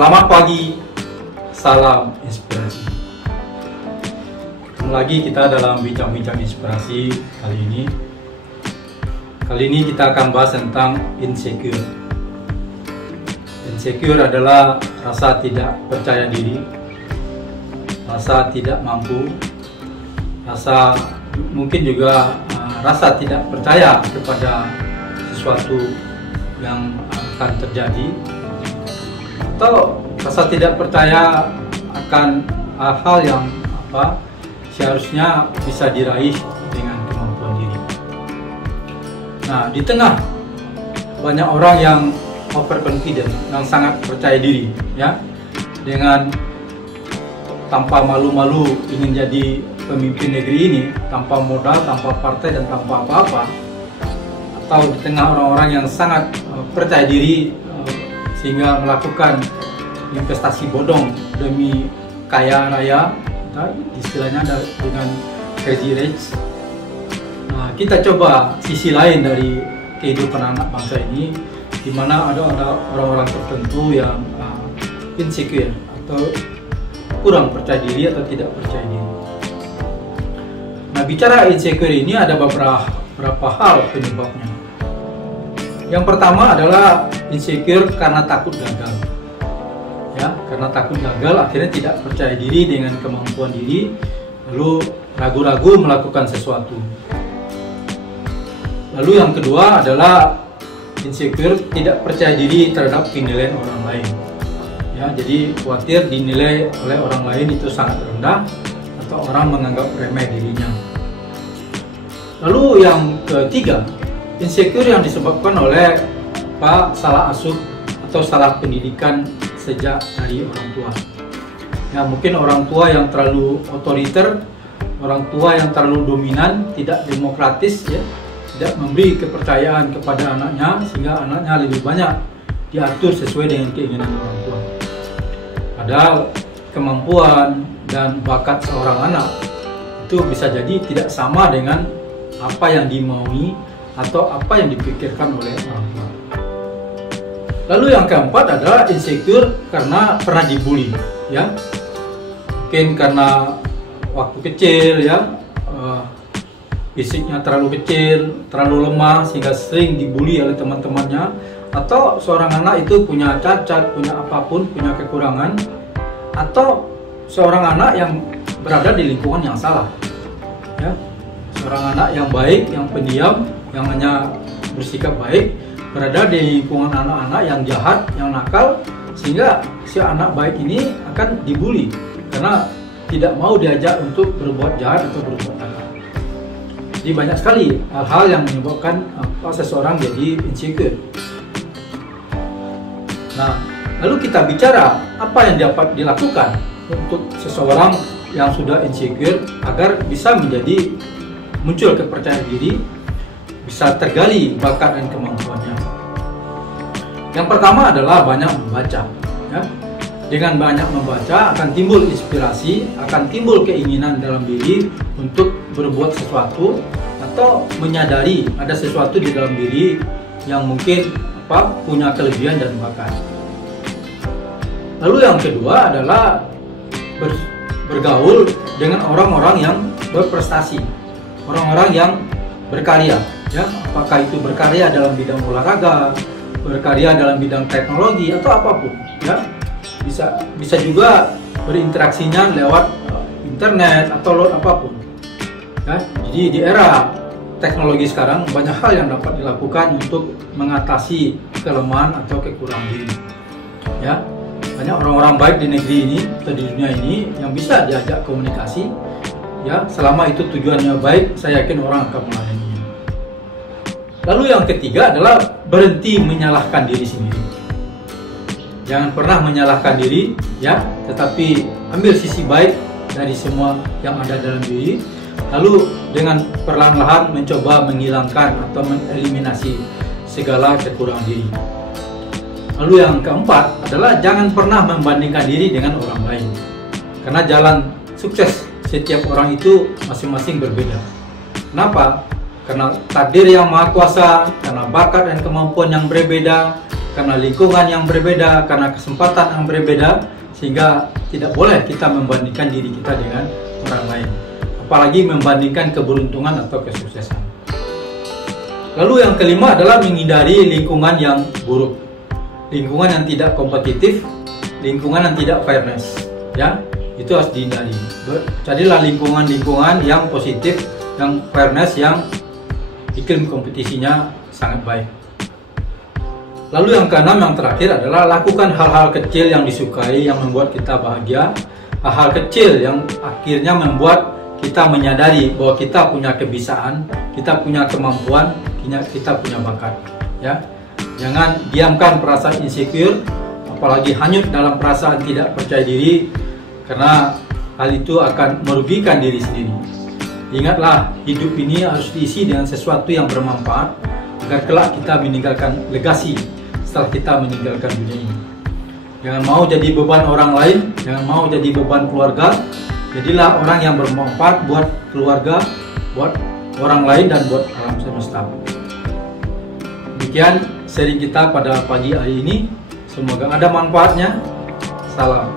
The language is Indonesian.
Selamat pagi, salam inspirasi. Ketemu lagi kita dalam bincang-bincang inspirasi kali ini. Kali ini kita akan bahas tentang insecure. Insecure adalah rasa tidak percaya diri, rasa tidak mampu, rasa mungkin juga rasa tidak percaya kepada sesuatu yang akan terjadi, atau rasa tidak percaya akan hal-hal yang seharusnya bisa diraih dengan kemampuan diri. Nah, di tengah banyak orang yang overconfident, yang sangat percaya diri, ya, dengan tanpa malu-malu ingin jadi pemimpin negeri ini, tanpa modal, tanpa partai, dan tanpa apa-apa, atau di tengah orang-orang yang sangat percaya diri sehingga melakukan investasi bodong demi kaya raya, istilahnya dengan crazy rich. Nah, kita coba sisi lain dari kehidupan anak bangsa ini, di mana ada orang-orang tertentu yang insecure atau kurang percaya diri atau tidak percaya diri. Nah, bicara insecure ini ada beberapa hal penyebabnya. Yang pertama adalah insecure karena takut gagal. Ya, karena takut gagal akhirnya tidak percaya diri dengan kemampuan diri, lalu ragu-ragu melakukan sesuatu. Lalu yang kedua adalah insecure tidak percaya diri terhadap penilaian orang lain. Ya, jadi khawatir dinilai oleh orang lain itu sangat rendah atau orang menganggap remeh dirinya. Lalu yang ketiga, insecure yang disebabkan oleh salah asuh atau salah pendidikan sejak dari orang tua. Ya, mungkin orang tua yang terlalu otoriter, orang tua yang terlalu dominan, tidak demokratis, ya, tidak memberi kepercayaan kepada anaknya sehingga anaknya lebih banyak diatur sesuai dengan keinginan orang tua. Padahal kemampuan dan bakat seorang anak itu bisa jadi tidak sama dengan apa yang dimaui atau apa yang dipikirkan oleh orang tua. Lalu yang keempat adalah insecure karena pernah dibully, ya. Mungkin karena waktu kecil, ya, fisiknya terlalu kecil, terlalu lemah sehingga sering dibully oleh teman-temannya, atau seorang anak itu punya cacat, punya apapun, punya kekurangan, atau seorang anak yang berada di lingkungan yang salah, ya. Seorang anak yang baik, yang pendiam, yang hanya bersikap baik, berada di lingkungan anak-anak yang jahat, yang nakal, sehingga si anak baik ini akan dibully karena tidak mau diajak untuk berbuat jahat atau berbuat nakal. Jadi banyak sekali hal-hal yang menyebabkan seseorang jadi insecure. Nah, lalu kita bicara apa yang dapat dilakukan untuk seseorang yang sudah insecure agar bisa menjadi muncul kepercayaan diri, bisa tergali bakat dan kemampuannya. Yang pertama adalah banyak membaca, ya. Dengan banyak membaca akan timbul inspirasi, akan timbul keinginan dalam diri untuk berbuat sesuatu atau menyadari ada sesuatu di dalam diri yang mungkin punya kelebihan dan bakat. Lalu yang kedua adalah bergaul dengan orang-orang yang berprestasi, orang-orang yang berkarya, ya, apakah itu berkarya dalam bidang olahraga, berkarya dalam bidang teknologi atau apapun, ya. Bisa juga berinteraksinya lewat internet atau lewat apapun, ya. Jadi di era teknologi sekarang banyak hal yang dapat dilakukan untuk mengatasi kelemahan atau kekurangan diri, ya. Banyak orang-orang baik di negeri ini atau di dunia ini yang bisa diajak komunikasi, ya, selama itu tujuannya baik, saya yakin orang akan melayaninya. Lalu yang ketiga adalah berhenti menyalahkan diri sendiri. Jangan pernah menyalahkan diri, ya, tetapi ambil sisi baik dari semua yang ada dalam diri, lalu dengan perlahan-lahan mencoba menghilangkan atau mengeliminasi segala kekurangan diri. Lalu yang keempat adalah jangan pernah membandingkan diri dengan orang lain, karena jalan sukses setiap orang itu masing-masing berbeda. Kenapa? Karena takdir yang maha kuasa, karena bakat dan kemampuan yang berbeda, karena lingkungan yang berbeda, karena kesempatan yang berbeda, sehingga tidak boleh kita membandingkan diri kita dengan orang lain, apalagi membandingkan keberuntungan atau kesuksesan. Lalu yang kelima adalah menghindari lingkungan yang buruk, lingkungan yang tidak kompetitif, lingkungan yang tidak fairness, ya, itu harus dihindari. Carilah lingkungan-lingkungan yang positif, yang fairness, yang iklim kompetisinya sangat baik. Lalu yang keenam, yang terakhir adalah lakukan hal-hal kecil yang disukai, yang membuat kita bahagia, hal-hal kecil yang akhirnya membuat kita menyadari bahwa kita punya kebiasaan, kita punya kemampuan, kita punya bakat, ya. Jangan diamkan perasaan insecure, apalagi hanyut dalam perasaan tidak percaya diri, karena hal itu akan merugikan diri sendiri. Ingatlah, hidup ini harus diisi dengan sesuatu yang bermanfaat agar kelak kita meninggalkan legasi setelah kita meninggalkan dunia ini. Jangan mau jadi beban orang lain, jangan mau jadi beban keluarga. Jadilah orang yang bermanfaat buat keluarga, buat orang lain, dan buat alam semesta. Demikian sharing kita pada pagi hari ini. Semoga ada manfaatnya. Salam